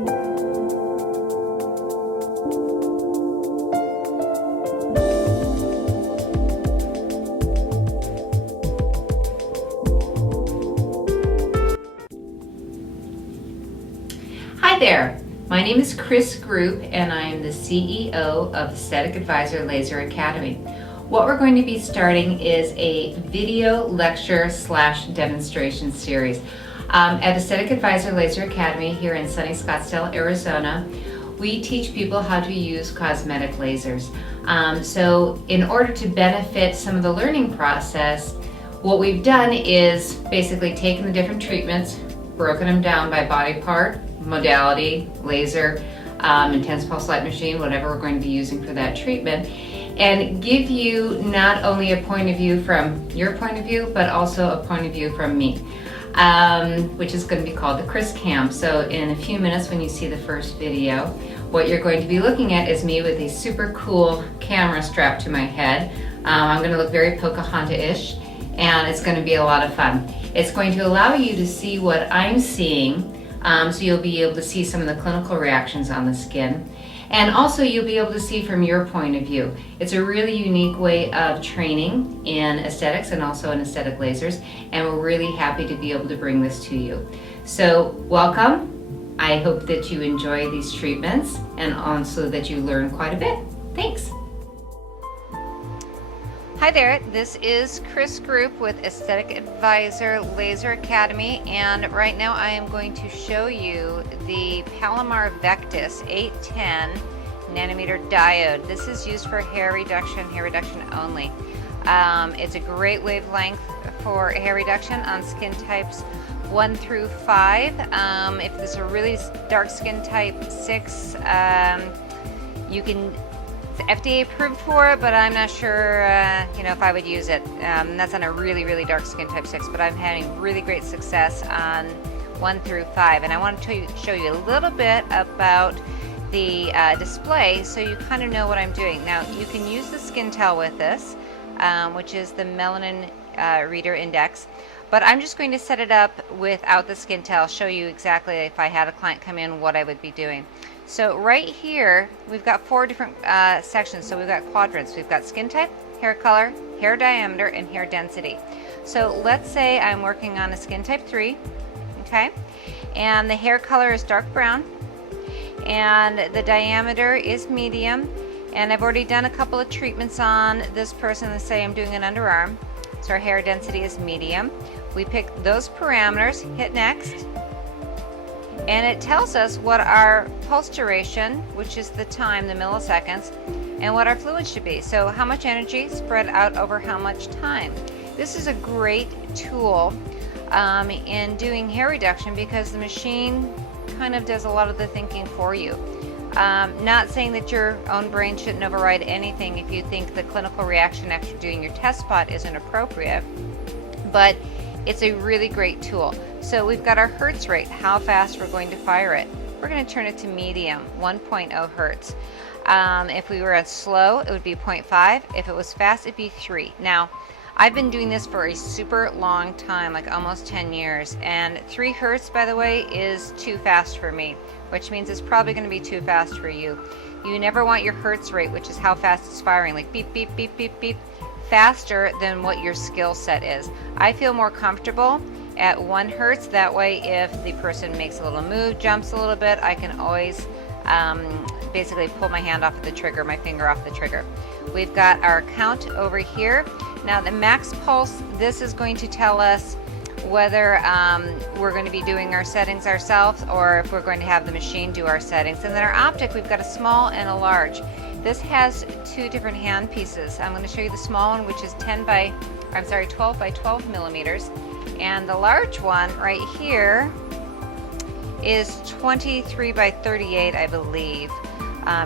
Hi there, my name is Chris Group and I am the CEO of Aesthetic Advisor Laser Academy. What we're going to be starting is a video lecture / demonstration series. At Aesthetic Advisor Laser Academy here in sunny Scottsdale, Arizona, we teach people how to use cosmetic lasers. So in order to benefit some of the learning process, what we've done is basically taken the different treatments, broken them down by body part, modality, laser, intense pulse light machine, whatever we're going to be using for that treatment, and give you not only a point of view from your point of view, but also a point of view from me, which is going to be called the Chris Cam. So in a few minutes when you see the first video, what you're going to be looking at is me with a super cool camera strapped to my head. I'm going to look very Pocahontas-ish, and it's going to be a lot of fun. It's going to allow you to see what I'm seeing, so you'll be able to see some of the clinical reactions on the skin. And also you'll be able to see from your point of view. It's a really unique way of training in aesthetics and also in aesthetic lasers, and we're really happy to be able to bring this to you. So welcome. I hope that you enjoy these treatments and also that you learn quite a bit. Thanks. Hi there, this is Chris Group with Aesthetic Advisor Laser Academy, and right now I am going to show you the Palomar Vectus 810 nanometer diode. This is used for hair reduction only. It's a great wavelength for hair reduction on skin types 1 through 5. If this is a really dark skin type 6, you can. FDA approved for it, but I'm not sure if I would use it. That's on a really dark skin type 6, but I'm having really great success on 1 through 5, and I want to show you a little bit about the display so you kind of know what I'm doing. Now you can use the skin tell with this, which is the melanin reader index, but I'm just going to set it up without the skin tell, show you exactly if I had a client come in what I would be doing. So right here, we've got 4 different sections. So we've got quadrants. We've got skin type, hair color, hair diameter, and hair density. So let's say I'm working on a skin type 3, okay? And the hair color is dark brown, and the diameter is medium, and I've already done a couple of treatments on this person. Let's say I'm doing an underarm, so our hair density is medium. We pick those parameters, hit next, and it tells us what our pulse duration, which is the time, the milliseconds, and what our fluid should be. So how much energy spread out over how much time. This is a great tool in doing hair reduction because the machine kind of does a lot of the thinking for you. Not saying that your own brain shouldn't override anything if you think the clinical reaction after doing your test spot isn't appropriate, but it's a really great tool. So we've got our hertz rate, how fast we're going to fire it. We're going to turn it to medium, 1.0 hertz. If we were at slow, it would be 0.5. If it was fast, it'd be 3. Now, I've been doing this for a super long time, like almost 10 years, and 3 hertz, by the way, is too fast for me, which means it's probably going to be too fast for you. You never want your hertz rate, which is how fast it's firing, like beep, beep, beep, beep, beep, faster than what your skill set is. I feel more comfortable at 1 hertz. That way, if the person makes a little move, jumps a little bit, I can always basically pull my hand off of the trigger, my finger off the trigger. We've got our count over here. Now the max pulse, this is going to tell us whether we're going to be doing our settings ourselves or if we're going to have the machine do our settings. And then our optic, we've got a small and a large. This has 2 different hand pieces. I'm going to show you the small one, which is 12 by 12 millimeters. And the large one right here is 23 by 38, I believe,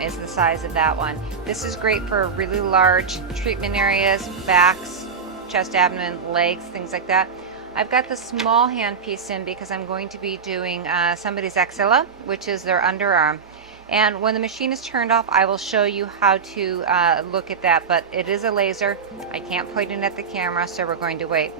is the size of that one. This is great for really large treatment areas, backs, chest, abdomen, legs, things like that. I've got the small hand piece in because I'm going to be doing somebody's axilla, which is their underarm. And when the machine is turned off, I will show you how to look at that, but it is a laser. I can't point it at the camera, so we're going to wait.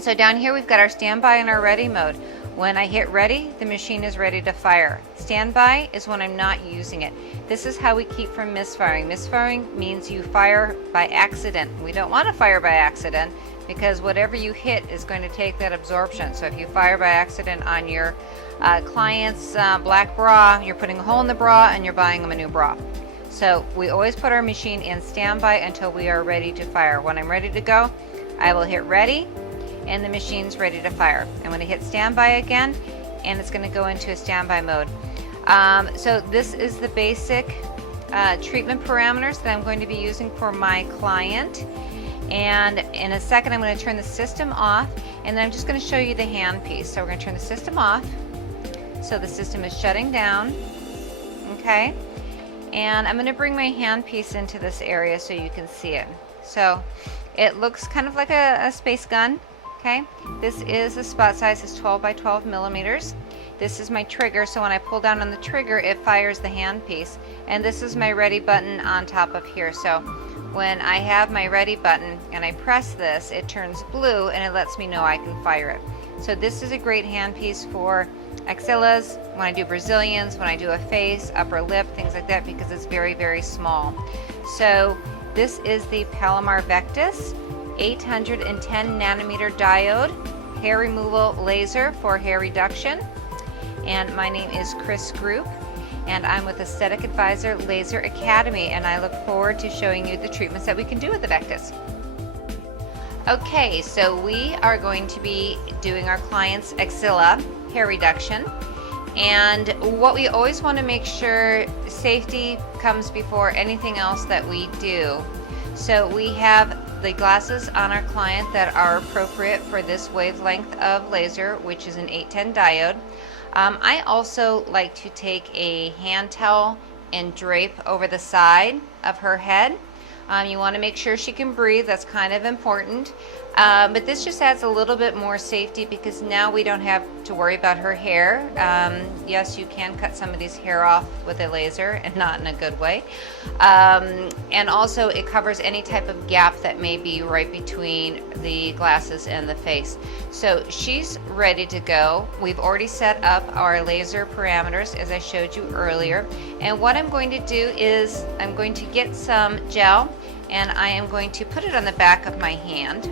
So down here we've got our standby and our ready mode. When I hit ready, the machine is ready to fire. Standby is when I'm not using it. This is how we keep from misfiring. Misfiring means you fire by accident. We don't want to fire by accident because whatever you hit is going to take that absorption. So if you fire by accident on your client's black bra, you're putting a hole in the bra and you're buying them a new bra. So we always put our machine in standby until we are ready to fire. When I'm ready to go, I will hit ready and the machine's ready to fire. I'm going to hit standby again and it's going to go into a standby mode. So this is the basic treatment parameters that I'm going to be using for my client. And in a second I'm going to turn the system off and then I'm just going to show you the hand piece. So we're going to turn the system off. So the system is shutting down. Okay. And I'm going to bring my hand piece into this area so you can see it. So it looks kind of like a space gun. Okay, this is the spot size is 12 by 12 millimeters. This is my trigger, so when I pull down on the trigger it fires the hand piece, and this is my ready button on top of here. So when I have my ready button and I press this, it turns blue and it lets me know I can fire it. So this is a great hand piece for axillas, when I do Brazilians, when I do a face, upper lip, things like that, because it's very, very small. So this is the Palomar Vectus 810 nanometer diode hair removal laser for hair reduction. And my name is Chris Group and I'm with Aesthetic Advisor Laser Academy, and I look forward to showing you the treatments that we can do with the Vectus. Okay, so we are going to be doing our client's axilla hair reduction, and what we always want to make sure, safety comes before anything else that we do. So we have the glasses on our client that are appropriate for this wavelength of laser, which is an 810 diode. I also like to take a hand towel and drape over the side of her head. You want to make sure she can breathe, that's kind of important. But this just adds a little bit more safety because now we don't have to worry about her hair. Yes, you can cut somebody's hair off with a laser, and not in a good way. And also it covers any type of gap that may be right between the glasses and the face. So she's ready to go. We've already set up our laser parameters as I showed you earlier. And what I'm going to do is I'm going to get some gel and I am going to put it on the back of my hand.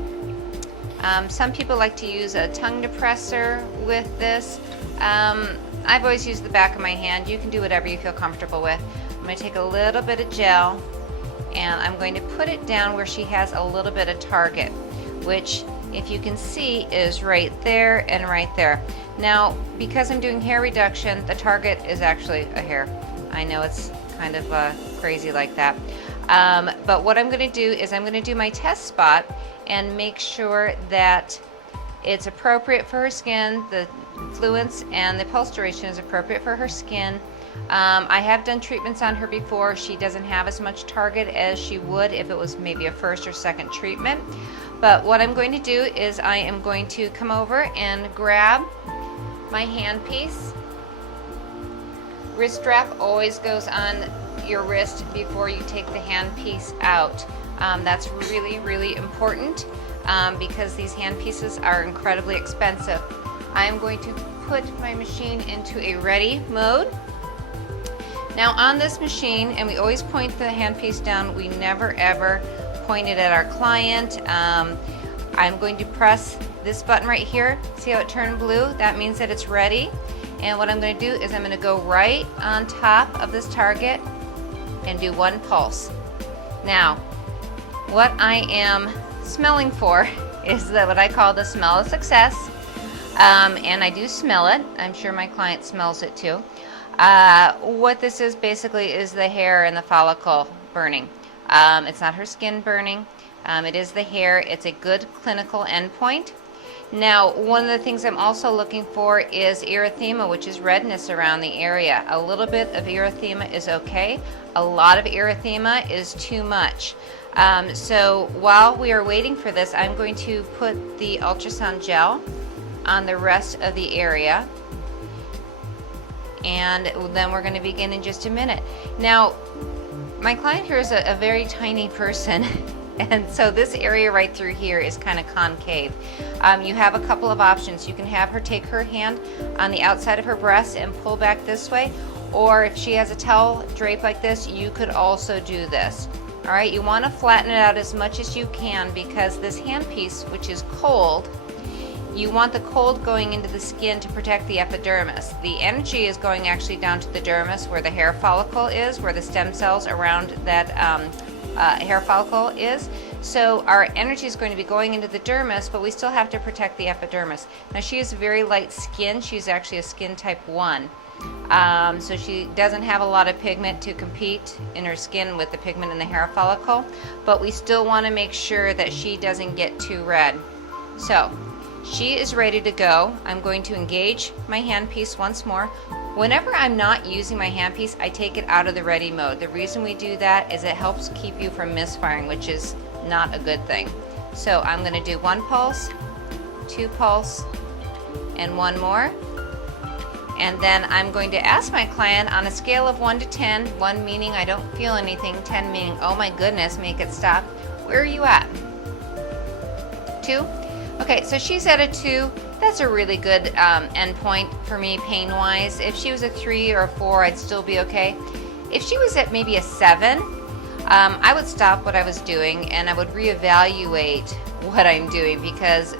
Some people like to use a tongue depressor with this. I've always used the back of my hand. You can do whatever you feel comfortable with. I'm going to take a little bit of gel and I'm going to put it down where she has a little bit of target, which if you can see is right there and right there. Now because I'm doing hair reduction, the target is actually a hair. I know it's kind of crazy like that. But what I'm going to do is I'm going to do my test spot and make sure that it's appropriate for her skin, the fluence and the pulse duration is appropriate for her skin. I have done treatments on her before. She doesn't have as much target as she would if it was maybe a first or second treatment. But what I'm going to do is I am going to come over and grab my handpiece. Wrist strap always goes on your wrist before you take the handpiece out. That's really, really important because these handpieces are incredibly expensive. I'm going to put my machine into a ready mode. Now on this machine, and we always point the handpiece down, we never ever point it at our client. I'm going to press this button right here. See how it turned blue? That means that it's ready. And what I'm going to do is I'm going to go right on top of this target and do one pulse. Now, what I am smelling for is what I call the smell of success. And I do smell it. I'm sure my client smells it too. What this is basically is the hair and the follicle burning. It's not her skin burning. It is the hair. It's a good clinical endpoint. Now, one of the things I'm also looking for is erythema, which is redness around the area. A little bit of erythema is okay. A lot of erythema is too much. So while we are waiting for this, I'm going to put the ultrasound gel on the rest of the area. And then we're going to begin in just a minute. Now, my client here is a very tiny person, And so this area right through here is kind of concave. You have a couple of options. You can have her take her hand on the outside of her breast and pull back this way, or if she has a towel drape like this, you could also do this. All right, you want to flatten it out as much as you can, because this handpiece, which is cold, you want the cold going into the skin to protect the epidermis. The energy is going actually down to the dermis, where the hair follicle is, where the stem cells around that hair follicle is. So our energy is going to be going into the dermis, but we still have to protect the epidermis. Now she has very light skin. She's actually a skin type 1. So she doesn't have a lot of pigment to compete in her skin with the pigment in the hair follicle, but we still want to make sure that she doesn't get too red. So she is ready to go. I'm going to engage my handpiece once more. Whenever I'm not using my handpiece, I take it out of the ready mode. The reason we do that is it helps keep you from misfiring, which is not a good thing. So I'm going to do 1 pulse, 2 pulse, and 1 more. And then I'm going to ask my client on a scale of 1 to 10, 1 meaning I don't feel anything, 10 meaning, oh my goodness, make it stop. Where are you at? 2? Okay, so she's at a 2. That's a really good end point for me pain-wise. If she was a 3 or a 4, I'd still be okay. If she was at maybe a 7, I would stop what I was doing and I would reevaluate what I'm doing, because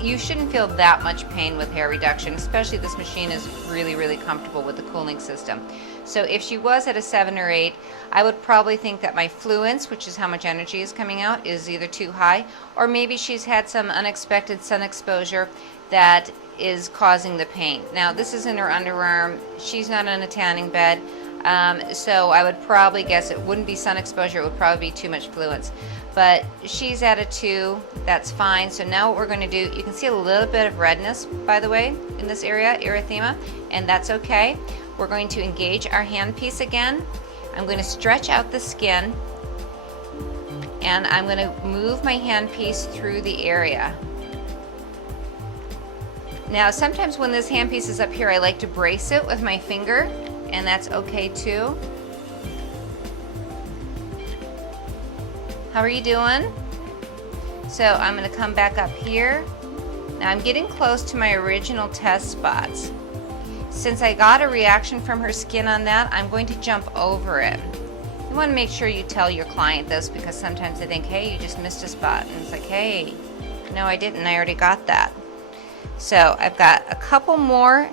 you shouldn't feel that much pain with hair reduction, especially this machine is really, really comfortable with the cooling system. So if she was at a 7 or 8, I would probably think that my fluence, which is how much energy is coming out, is either too high, or maybe she's had some unexpected sun exposure that is causing the pain. Now this is in her underarm. She's not on a tanning bed, so I would probably guess it wouldn't be sun exposure, it would probably be too much fluence. But she's at a 2, that's fine. So now what we're going to do, you can see a little bit of redness, by the way, in this area, erythema, and that's okay. We're going to engage our handpiece again. I'm going to stretch out the skin, and I'm going to move my handpiece through the area. Now sometimes when this handpiece is up here, I like to brace it with my finger, and that's okay too. How are you doing? So I'm going to come back up here. Now I'm getting close to my original test spots. Since I got a reaction from her skin on that, I'm going to jump over it. You want to make sure you tell your client this, because sometimes they think, hey, you just missed a spot. And it's like, hey, no, I didn't. I already got that. So I've got a couple more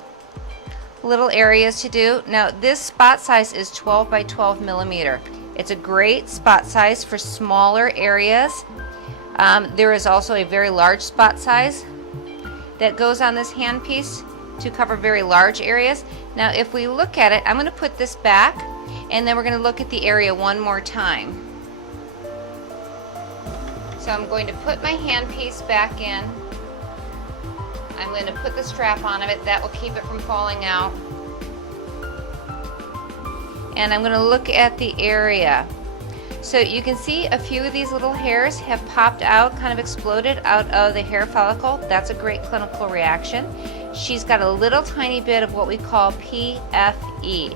little areas to do. Now this spot size is 12 by 12 millimeter. It's a great spot size for smaller areas. There is also a very large spot size that goes on this handpiece to cover very large areas. Now if we look at it, I'm going to put this back, and then we're going to look at the area one more time. So I'm going to put my handpiece back in. I'm going to put the strap on it. That will keep it from falling out. And I'm going to look at the area. So you can see a few of these little hairs have popped out, kind of exploded out of the hair follicle. That's a great clinical reaction. She's got a little tiny bit of what we call PFE.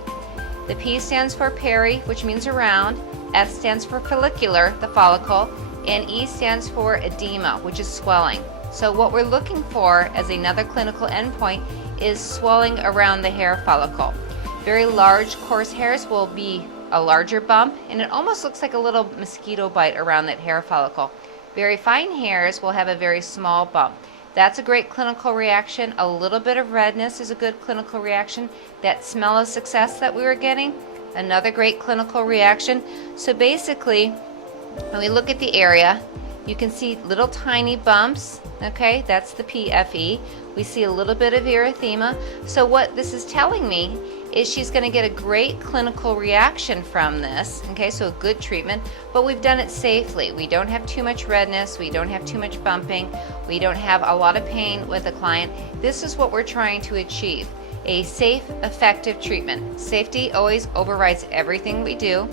The P stands for peri, which means around, F stands for follicular, the follicle, and E stands for edema, which is swelling. So what we're looking for as another clinical endpoint is swelling around the hair follicle. Very large, coarse hairs will be a larger bump, and it almost looks like a little mosquito bite around that hair follicle. Very fine hairs will have a very small bump. That's a great clinical reaction. A little bit of redness is a good clinical reaction. That smell of success that we were getting, another great clinical reaction. So basically, when we look at the area, you can see little tiny bumps. Okay, that's the PFE. We see a little bit of erythema. So what this is telling me is she's going to get a great clinical reaction from this. Okay, so a good treatment, but we've done it safely. We don't have too much redness, we don't have too much bumping, we don't have a lot of pain with the client. This is what we're trying to achieve, a safe, effective treatment. Safety always overrides everything we do,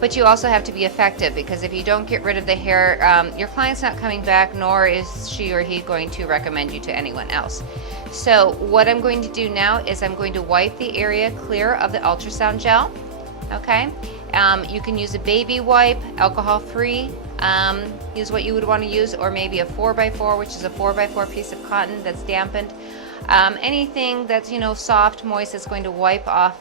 but you also have to be effective, because if you don't get rid of the hair, your client's not coming back, nor is she or he going to recommend you to anyone else. So what I'm going to do now is I'm going to wipe the area clear of the ultrasound gel. Okay, you can use a baby wipe, alcohol-free. use what you would want to use, or maybe a 4x4, which is a 4x4 piece of cotton that's dampened. Anything that's, you know, soft, moist, that's going to wipe off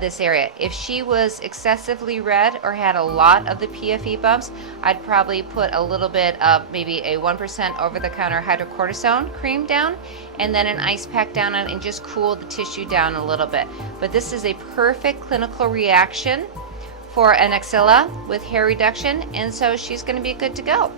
this area. If she was excessively red or had a lot of the PFE bumps, I'd probably put a little bit of maybe a 1% over-the-counter hydrocortisone cream down, and then an ice pack down on it, and just cool the tissue down a little bit. But this is a perfect clinical reaction for an axilla with hair reduction, and so she's going to be good to go.